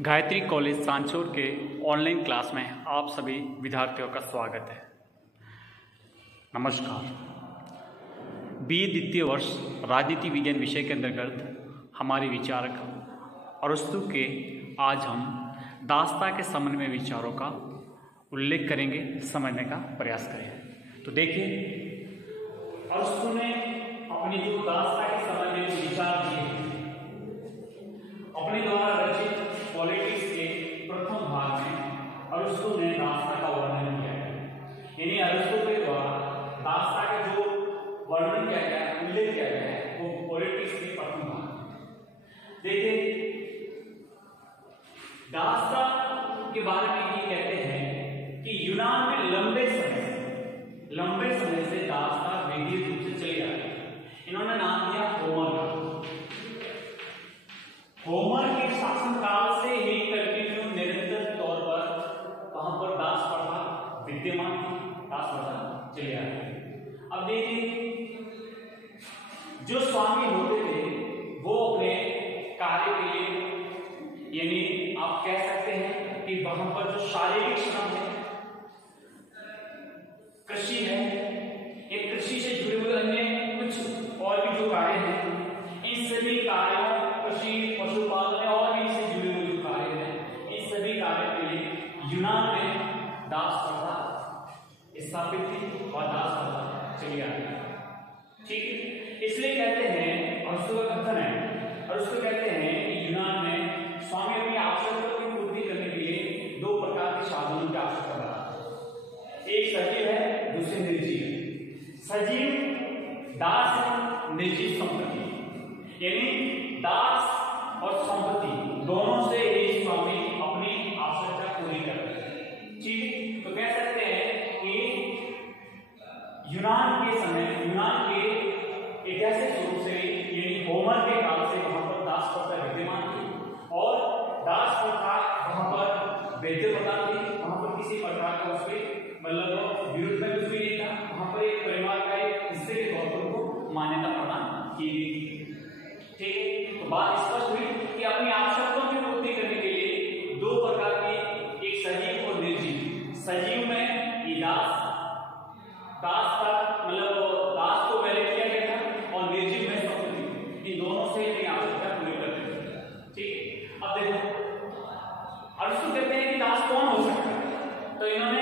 Gayatri college Sanchore के online class में आप सभी विद्यार्थियों का स्वागत है। नमस्कार। बीए द्वितीय वर्ष राजनीति विज्ञान विषय के अंतर्गत हमारे विचारक अरस्तु के आज हम दास्ता के संबंध में विचारों का उल्लेख करेंगे, समझने का प्रयास करें। तो देखिए, अरस्तु ने अपनी जो दास्ता के संबंध में विचार दिए अपने द्वारा रचित पॉलिटिक्स के प्रथम भाग में अरस्तु ने दास्ता का वर्णन किया है। यानी अरस्तु के द्वारा दास्ता का जो वर्णन किया गया है, उल्लेख किया गया है, वो पॉलिटिक्स के प्रथम भाग। देखिए, दास्ता के बारे में ये कहते हैं कि यूनान में लंबे समय से दास्ता वैदिक रूप से चली आ रही है। इन्होंने नाम दिया होमर के शासनकाल से ही कंटिन्यू निरंतर तौर पर वहां पर दास प्रथा विद्यमान थी, दास प्रथा चली आ रही है। अब देखिए, जो स्वामी होते थे वो अपने कार्य के लिए, यानी आप कह सकते हैं कि वहां पर जो शारीरिक श्रम है, कृषि है, एक कृषि से जुड़े हुए अन्य कुछ और भी जो कार्य हैं, इन सभी कार्यों, कृषि, पशुपालन और भी इससे जुड़े हुए जो कार्य हैं, इन सभी कार्यों के लिए यूनान में दास प्रथा स्थापित थी और दास प्रथा चली आ रही है। ठीक है, इसलिए कहते हैं, और उसका कथन है, और उसको कहते हैं कि यूनान में स्वामी अपनी आवश्यकता की पूर्ति करने के लिए दो प्रकार के साधनों की आवश्यकता पड़ती है। एक सजीव है, दूसरे निर्जीव। सजीव दास, निर्जीव संपत्ति, यानी दास और संपत्ति दोनों से ही स्वामी अपनी आवश्यकता पूरी करते हैं। ठीक है, तो कह सकते हैं कि यूनान के ऐतिहासिक रूप से, यानी होमर के काल से वहां पर दास प्रथा विद्यमान थी और दास प्रथा वहां पर वैध प्रथा थी। वहां पर किसी प्रकार का उसके मतलब विरोध में कुछ भी नहीं था। वहां पर एक परिवार का एक हिस्से के तौर पर उनको मान्यता प्रदान की गई। ठीक है, तो बात स्पष्ट हुई कि अपनी आवश्यकताओं की पूर्ति करने के लिए दो प्रकार की, एक सजीव और निर्जीव। सजीव में ये दास का मतलब दास को वैलिड किया गया था और निर्जीव में संपत्ति, इन दोनों से अपनी आवश्यकता पूरी करनी थी। ठीक है, अब देखो, अरस्तु कहते हैं कि दास कौन हो सकता है। तो इन्होंने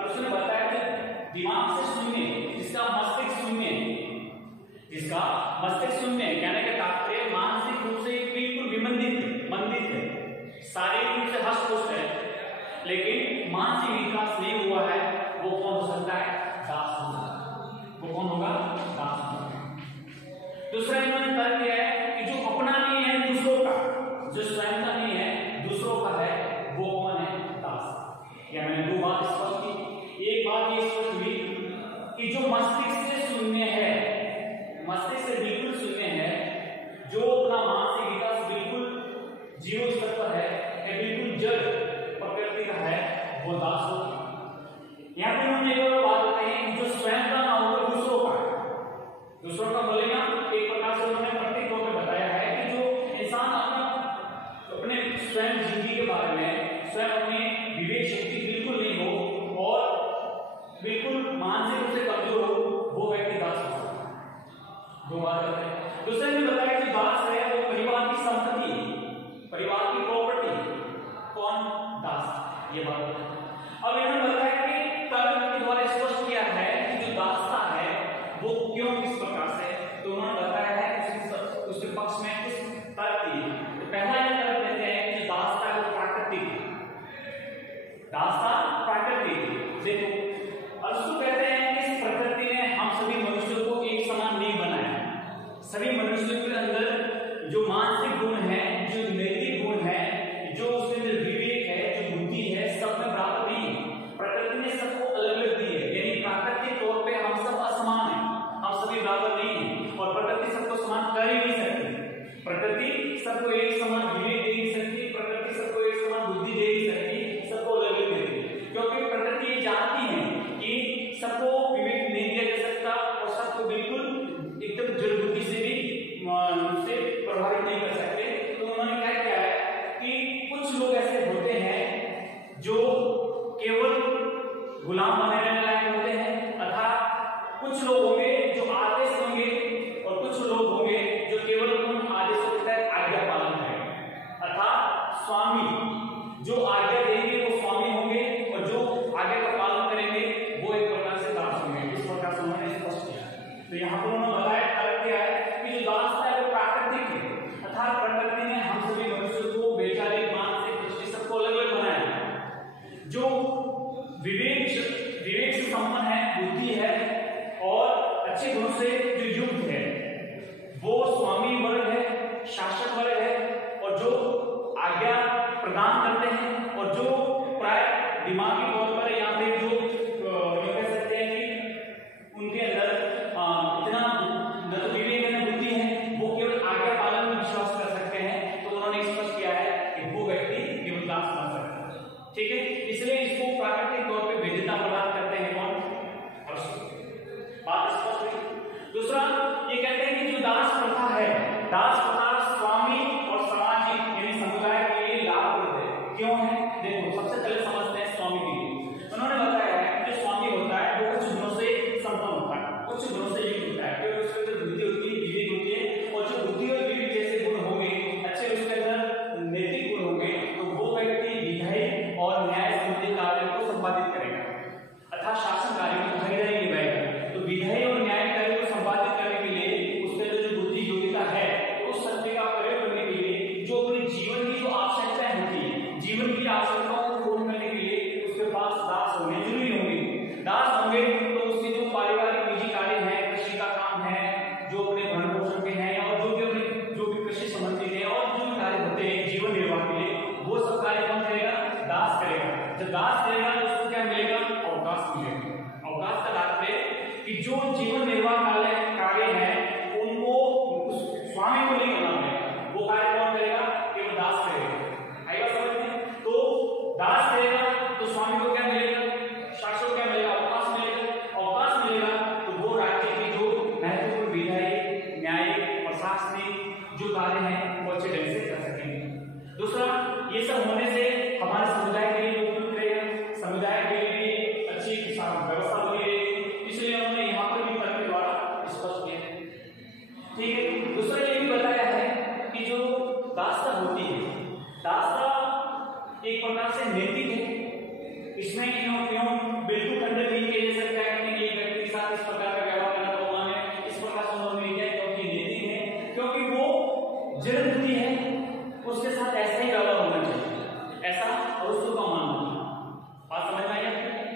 अरस्तु ने बताया कि दिमाग से शून्य, जिसका मस्तिष्क शून्य है, कहने का तात्पर्य मानसिक रूप से बिल्कुल मंदित है, शारीरिक रूप से हष्ट-पुष्ट है, लेकिन मानसिक विकास नहीं हुआ है, वो कौन हो सकता है? दास हो सकता है। वो कौन होगा? दास होगा। दूसरा इन्होंने तर्क किया है कि जो अपना नहीं है दूसरों का, जो स्वयं का नहीं है दूसरों का है, वो कौन है? दास। या मैंने दो बात स्पष्ट की। एक बात ये स्पष्ट हुई कि जो मस्तिष्क से शून्य है, मस्तिष्क से बिल्कुल शून्य है, जो अपना मानसिक विकास बिल्कुल जीरो स्तर पर है या बिल्कुल जड़ प्रकृति का है, वो दास होगा। यहाँ पे उन्होंने एक और बात बताई है, जो स्वयं का ना हो तो दूसरों का बोलेगा। एक प्रकार से उन्होंने प्रतीक तौर पर बताया है कि जो इंसान अपने स्वयं जिंदगी के बारे में, स्वयं अपनी विवेक शक्ति बिल्कुल नहीं हो और बिल्कुल मानसिक रूप से कमजोर हो, वो व्यक्ति दास हो सकता है। दो बात करते हैं। दूसरे ने बताया कि दास है वो परिवार की संपत्ति, परिवार की प्रॉपर्टी। कौन? दास। ये बात अब इन्होंने बताया कि तर्क के द्वारा स्पष्ट किया है कि जो दास्ता है वो क्यों, किस प्रकार से। तो उन्होंने बताया है उसके पक्ष में कुछ तर्क दिए। तो पहला ये तर्क देते हैं कि दास्ता है वो प्राकृतिक। देखो, अरस्तु कहते हैं कि इस प्रकृति ने हम सभी मनुष्यों को एक समान नहीं बनाया। सभी मनुष्यों के अंदर जो मानसिक गुण है, जो नैतिक गुण है, जो उसके अंदर विवेक है, जो बुद्धि है, सब में बराबर नहीं। स्वामी, जो आज्ञा देंगे वो स्वामी होंगे और जो आज्ञा का पालन करेंगे वो एक प्रकार से दास होंगे। इस प्रकार से उन्होंने स्पष्ट किया। तो यहाँ पर उन्होंने बताया अलग क्या है कि जो दास है वो प्राकृतिक है, अर्थात प्रकृति ने हम सभी मनुष्य को वैचारिक, मानसिक दृष्टि सबको अलग अलग बनाया। जो विवेक से संपन्न है, बुद्धि है और अच्छे गुणों से जो युक्त है वो स्वामी वर्ग है, शासक वर्ग है और जो आज्ञा प्रदान करते हैं और जो प्राय दिमागी तौर पर या फिर जो कह सकते हैं कि उनके अंदर इतना न तो विवेक है न बुद्धि है, वो केवल आज्ञा पालन में विश्वास कर सकते हैं। तो उन्होंने स्पष्ट किया है कि वो व्यक्ति केवल दास बन सकता है। ठीक है, इसलिए इसको प्राकृतिक तौर पे वैधता प्रदान करते हैं कौन? बात स्पष्ट हुई। दूसरा ये कहते हैं कि जो दास प्रथा है, दास प्रथा स्वामी और सामाजिक यानी समुदाय के लिए लाभप्रद है। क्यों है? देखो, सबसे पहले समझते हैं स्वामी के लिए। उन्होंने बताया है कि जो स्वामी होता है वो कुछ गुणों से संपन्न होता है, कुछ गुणों से युक्त होता है। क्योंकि उसके अंदर बुद्धि होती है, विवेक होती है और जो बुद्धि और विवेक जैसे गुण होंगे, अच्छे उसके अंदर नैतिक गुण होंगे, तो वो व्यक्ति विधायी और न्याय संबंधी कार्य को संपादित करेगा, अर्थात शासन कार्य में भागीदारी निभाएगा। तो विधायी और न्याय कार्य को संपादित करने के लिए उसके अंदर जो बुद्धि योग्यता है, उस शक्ति का प्रयोग करने के लिए जो अपने जीवन की जो आवश्यकताएं होती है, जीवन की आवश्यकताओं को पूर्ण करने के लिए उसके पास दास होने जरूरी होंगे। दास होंगे तो उसके जो पारिवारिक निजी कार्य है, कृषि का काम है, जो अपने भरण पोषण के हैं और जो भी कृषि संबंधित है और जो भी कार्य होते हैं जीवन निर्वाह के लिए, वो सब कार्य कौन करेगा? दास करेगा। जब दास करेगा तो उसको क्या मिलेगा? अवकाश मिलेगा। अवकाश का तात्पर्य कि जो जीवन निर्वाह कार्य है उनको उस स्वामी को नहीं करना पड़ेगा, वो कार्य कौन करेगा? केवल दास करेगा। आएगा समझ में? तो दास करेगा तो स्वामी को क्या मिलेगा? शासक को क्या मिलेगा? अवकाश मिलेगा। अवकाश मिलेगा तो वो राज्य के जो महत्वपूर्ण विधायी, न्यायिक और शासनिक जो कार्य हैं वो अच्छे ढंग से कर सकेंगे। दूसरा, ये सब होने से हमारे समुदाय के लिए उपयुक्त रहेगा, समुदाय के लिए अच्छी व्यवस्था बनी रहेगी। इसलिए उन्होंने यहाँ पर भी तर्क द्वारा स्पष्ट किया। ठीक है, दूसरा ये भी बताया है कि जो दासता होती है, दासता एक प्रकार से नैतिक है। इसमें क्यों बिल्कुल खंडन नहीं किया जा सकता है कि एक व्यक्ति के साथ इस प्रकार का व्यवहार करना तो उन्होंने इस प्रकार से उन्होंने किया क्योंकि नैतिक है, क्योंकि वो जन्मति है, उसके साथ ऐसा ही व्यवहार होना चाहिए, ऐसा अरस्तु का मानना है। बात समझ में आई?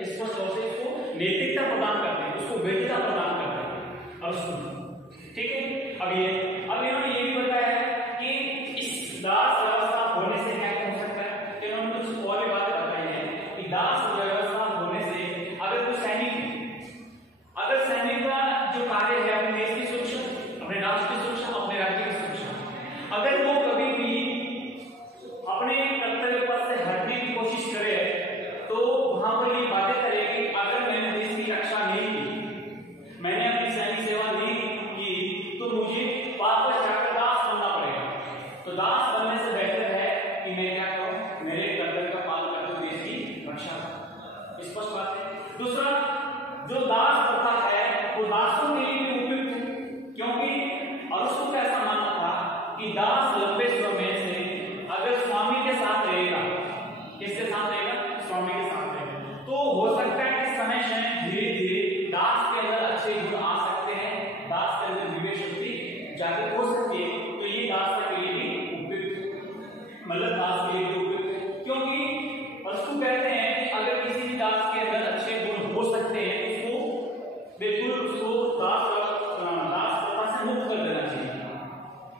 स्पष्ट रूप से इसको नैतिकता प्रदान करते हैं, उसको वैधता प्रदान करते हैं अरस्तु। ठीक है, अब इन्होंने ये भी बताया है कि इस दास व्यवस्था होने से क्या हो सकता है। इन्होंने कुछ और भी बातें बताई है कि दास व्यवस्था होने से अगर कोई सैनिक का जो कार्य है अपने देश की सुरक्षा, अपने राष्ट्र की सुरक्षा, अपने राज्य की सुरक्षा, अगर वो कभी भी अपने कर्तव्य पथ से हटने की कोशिश करे तो वहां पर ये बातें करे कि अगर मैंने देश की रक्षा नहीं की, मैंने अपनी सैनिक सेवा नहीं की, तो मुझे वापस जाकर दास बनना पड़ेगा। तो दास बनने से बेहतर है कि मैं क्या करूं? मेरे कर्तव्य का पालन करते हुए देश की रक्षा करूं। स्पष्ट बात है। दूसरा, जो दास प्रथा है वो दासों के लिए भी उपयुक्त है, क्योंकि अरस्तु का ऐसा मानना था कि दास लंबे समय से अगर स्वामी के साथ रहेगा, किसके साथ रहेगा? स्वामी के साथ रहेगा, तो हो सकता है कि समय धीरे धीरे दास के अंदर अच्छे गुण आ सकते हैं, दास के अंदर विवेक शक्ति जागृत हो सकती है। तो ये दास के लिए भी उपयुक्त, मतलब दास के लिए भी उपयुक्त, क्योंकि अरस्तु कहते हैं कि अगर किसी भी दास के अंदर अच्छे गुण हो सकते हैं उसको बिल्कुल उसको दास प्रथा से मुक्त कर देना चाहिए,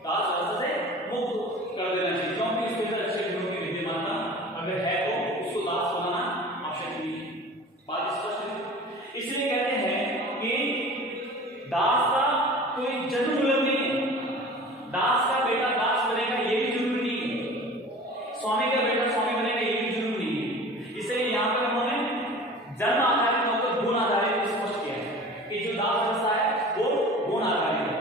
दास प्रथा से मुक्त कर देना चाहिए, क्योंकि उसके अंदर अच्छे गुणों की विद्यमानता अगर है तो उसको दास बनाना आवश्यक नहीं है। बात स्पष्ट है। इसलिए कहते हैं कि दास का कोई जन्म नहीं है, दास का बेटा दास बनेगा ये भी जरूरी नहीं है, स्वामी का बेटा स्वामी बनेगा ये भी जरूरी नहीं है। इसलिए यहाँ पर उन्होंने जन्म आधारित होकर गुण आधारित स्पष्ट किया है कि जो दास व्यवस्था है वो गुण आधारित है।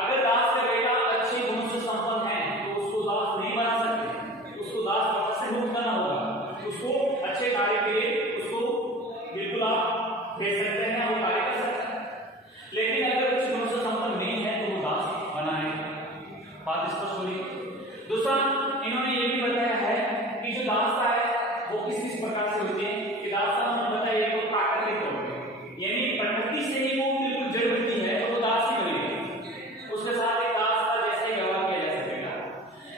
अगर दास का बेटा अच्छे गुणों से संपन्न है तो उसको दास नहीं बना सकते, उसको दास प्रथा से मुक्त करना होगा, उसको अच्छे कार्य के लिए उसको बिल्कुल आप भेज सकते हैं, वो कार्य कर सकता है। लेकिन अगर अच्छे गुणों से संपन्न नहीं है तो वो दास बना है। बात स्पष्ट हो रही। दूसरा, इन्होंने ये भी बताया है जो दासता है वो किस प्रकार से होती है कि दासता हमने बताया वो प्राकृतिक तौर पे, यानी प्रकृति से ही वो बिल्कुल जड़ वृत्ति है तो वो दास ही बनेगी, उसके साथ एक दास का जैसे ही व्यवहार किया जा सकेगा।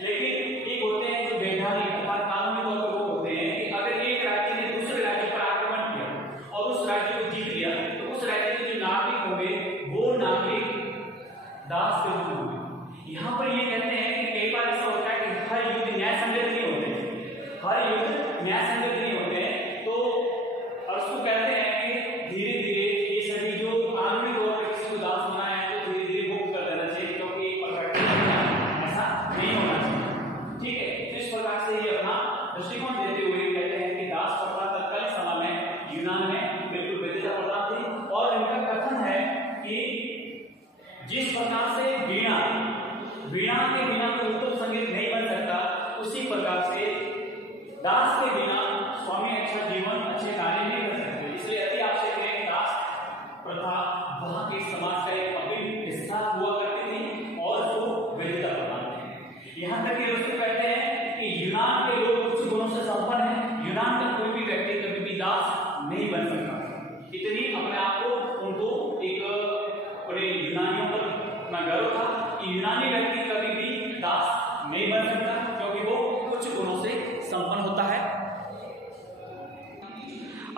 लेकिन एक होते हैं जो वैधानिक अर्थात कानूनी तौर पर वो होते हैं कि अगर एक राज्य ने दूसरे राज्य पर आक्रमण किया और उस राज्य को जीत लिया तो उस राज्य के जो नागरिक होंगे वो नागरिक दास के रूप में होंगे। यहाँ पर ये कहते हैं कि कई बार ऐसा होता है कि हर युद्ध न्याय संगत नहीं होते, हर युद्ध न्याय संगत नहीं होते हैं, तो अरस्तु कहते हैं कि धीरे धीरे ये सभी जो कानूनी तौर पर किसी को दास बनाया है तो धीरे धीरे मुक्त कर देना चाहिए, क्योंकि ऐसा नहीं होना चाहिए। ठीक है, तो इस प्रकार से ये अपना दृष्टिकोण देते हुए कहते हैं कि दास प्रथा तत्कालीन समय में यूनान में बिल्कुल वैधता प्रदान थी। और इनका कथन है कि जिस प्रकार से वीणा के बिना कोई उत्तम संगीत नहीं बन सकता, उसी प्रकार से दास के बिना स्वामी अच्छा जीवन अच्छे कार्य नहीं कर सकते। इसलिए अति आवश्यक है कि दास प्रथा वहां के समाज का एक अभिन्न हिस्सा हुआ करती थी और जो वैधता प्रदान थी। यहाँ तक कि दोस्तों कहते हैं कि यूनान के लोग कुछ गुणों से संपन्न है, यूनान का कोई भी व्यक्ति कभी भी दास नहीं बन सकता। इतनी अपने आप को उनको एक बड़े यूनानियों पर अपना गर्व था कि यूनानी व्यक्ति कभी भी दास नहीं बन सकता, क्योंकि वो कुछ गुणों से संपन्न होता है।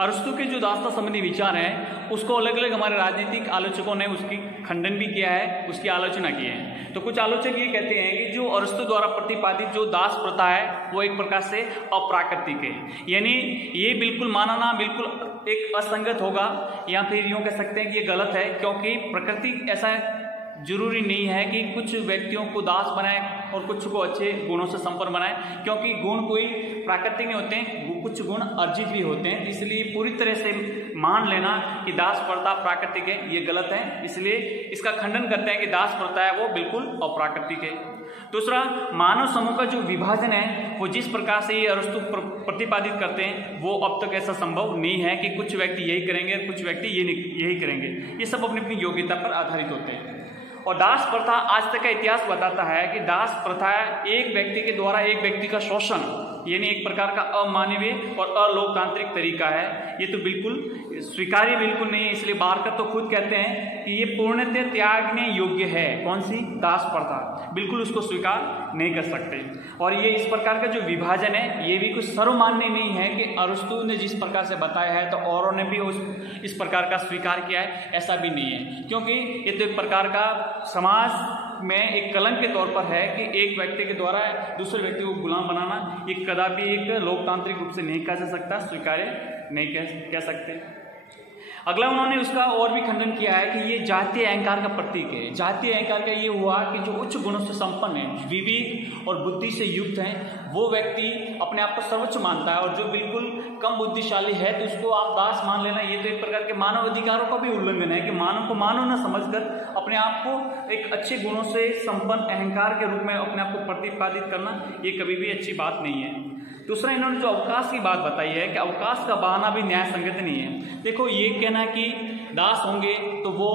अरस्तु के जो दासता संबंधी विचार हैं उसको अलग अलग हमारे राजनीतिक आलोचकों ने उसकी खंडन भी किया है, उसकी आलोचना की है। तो कुछ आलोचक ये कहते हैं कि जो अरस्तु द्वारा प्रतिपादित जो दास प्रथा है वो एक प्रकार से अप्राकृतिक है, यानी ये बिल्कुल मानना बिल्कुल एक असंगत होगा, या फिर यूँ कह सकते हैं कि ये गलत है, क्योंकि प्रकृति ऐसा जरूरी नहीं है कि कुछ व्यक्तियों को दास बनाए और कुछ को अच्छे गुणों से संपन्न बनाए, क्योंकि गुण कोई प्राकृतिक नहीं होते हैं, कुछ गुण अर्जित भी होते हैं। इसलिए पूरी तरह से मान लेना कि दास प्रथा प्राकृतिक है ये गलत है, इसलिए इसका खंडन करते हैं कि दास प्रथा है वो बिल्कुल अप्राकृतिक है। दूसरा, मानव समूह का जो विभाजन है वो जिस प्रकार से ये अरस्तु प्रतिपादित करते हैं वो अब तक ऐसा संभव नहीं है कि कुछ व्यक्ति यही करेंगे और कुछ व्यक्ति यही करेंगे, ये सब अपनी अपनी योग्यता पर आधारित होते हैं। और दास प्रथा आज तक का इतिहास बताता है कि दास प्रथा एक व्यक्ति के द्वारा एक व्यक्ति का शोषण, यानी एक प्रकार का अमानवीय और अलोकतांत्रिक तरीका है। ये तो बिल्कुल स्वीकार्य बिल्कुल नहीं है, इसलिए बारकर तो खुद कहते हैं कि ये पूर्णतः त्यागने योग्य है। कौन सी? दास प्रथा, बिल्कुल उसको स्वीकार नहीं कर सकते। और ये इस प्रकार का जो विभाजन है ये भी कुछ सर्वमान्य नहीं है कि अरस्तु ने जिस प्रकार से बताया है तो औरों ने भी इस प्रकार का स्वीकार किया है, ऐसा भी नहीं है, क्योंकि ये तो एक प्रकार का समाज में एक कलंक के तौर पर है कि एक व्यक्ति के द्वारा दूसरे व्यक्ति को गुलाम बनाना ये कदापि एक लोकतांत्रिक रूप से नहीं कहा जा सकता, स्वीकार्य नहीं कह सकते। अगला उन्होंने उसका और भी खंडन किया है कि ये जातीय अहंकार का प्रतीक है। जातीय अहंकार का ये हुआ कि जो उच्च गुणों से संपन्न है, विवेक और बुद्धि से युक्त हैं, वो व्यक्ति अपने आप को सर्वोच्च मानता है, और जो बिल्कुल कम बुद्धिशाली है तो उसको आप दास मान लेना, ये तो एक प्रकार के मानव अधिकारों का भी उल्लंघन है कि मानव को मानव न समझकर अपने आप को एक अच्छे गुणों से संपन्न अहंकार के रूप में अपने आप को प्रतिपादित करना ये कभी भी अच्छी बात नहीं है। दूसरा, इन्होंने जो अवकाश की बात बताई है कि अवकाश का बहाना भी न्याय संगत नहीं है। देखो, ये कहना कि दास होंगे तो वो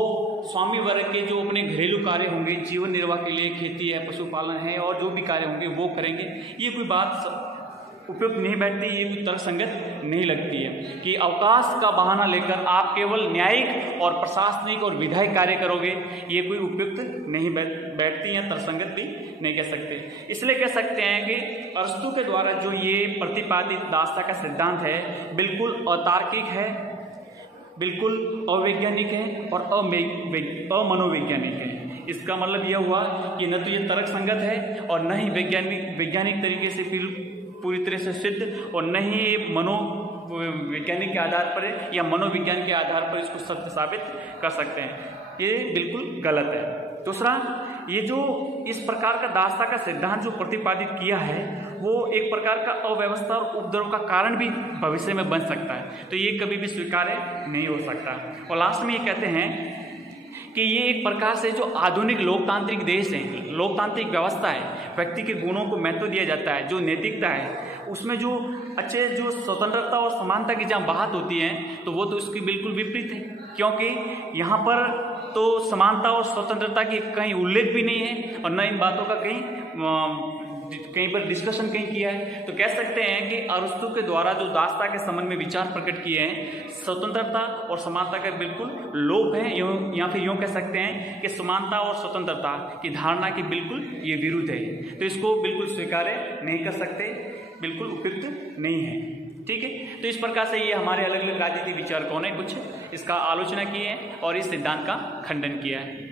स्वामी वर्ग के जो अपने घरेलू कार्य होंगे, जीवन निर्वाह के लिए खेती है, पशुपालन है और जो भी कार्य होंगे वो करेंगे, ये कोई बात उपयुक्त नहीं बैठती, ये कोई तर्कसंगत नहीं लगती है कि अवकाश का बहाना लेकर आप केवल न्यायिक और प्रशासनिक और विधायिक कार्य करोगे, ये कोई उपयुक्त नहीं बैठती या तर्कसंगत भी नहीं कह सकते। इसलिए कह सकते हैं कि अरस्तु के द्वारा जो ये प्रतिपादित दासता का सिद्धांत है बिल्कुल अतार्किक है, बिल्कुल अवैज्ञानिक है और अमनोवैज्ञानिक है। इसका मतलब यह हुआ कि न तो ये तर्क संगत है और न ही वैज्ञानिक तरीके से पूरी तरह से सिद्ध, और न ही मनोवैज्ञानिक के आधार पर या मनोविज्ञान के आधार पर इसको सत्य साबित कर सकते हैं। ये बिल्कुल गलत है। दूसरा, ये जो इस प्रकार का दासता का सिद्धांत जो प्रतिपादित किया है वो एक प्रकार का अव्यवस्था और उपद्रव का कारण भी भविष्य में बन सकता है, तो ये कभी भी स्वीकार्य नहीं हो सकता। और लास्ट में ये कहते हैं कि ये एक प्रकार से जो आधुनिक लोकतांत्रिक देश है, लोकतांत्रिक व्यवस्था है, व्यक्ति के गुणों को महत्व दिया जाता है, जो नैतिकता है उसमें जो अच्छे जो स्वतंत्रता और समानता की जहाँ बात होती है तो वो तो उसकी बिल्कुल विपरीत है, क्योंकि यहाँ पर तो समानता और स्वतंत्रता की कहीं उल्लेख भी नहीं है और न इन बातों का कहीं कहीं पर डिस्कशन कहीं किया है, तो कह सकते हैं कि अरस्तु के द्वारा जो दास्ता के संबंध में विचार प्रकट किए हैं, स्वतंत्रता और समानता का बिल्कुल लोप है, या फिर यूँ कह सकते हैं कि समानता और स्वतंत्रता की धारणा की बिल्कुल ये विरुद्ध है, तो इसको बिल्कुल स्वीकार्य नहीं कर सकते, बिल्कुल उपयुक्त नहीं है। ठीक है, तो इस प्रकार से ये हमारे अलग अलग राजनीतिक विचारकों ने कुछ इसका आलोचना की है और इस सिद्धांत का खंडन किया है।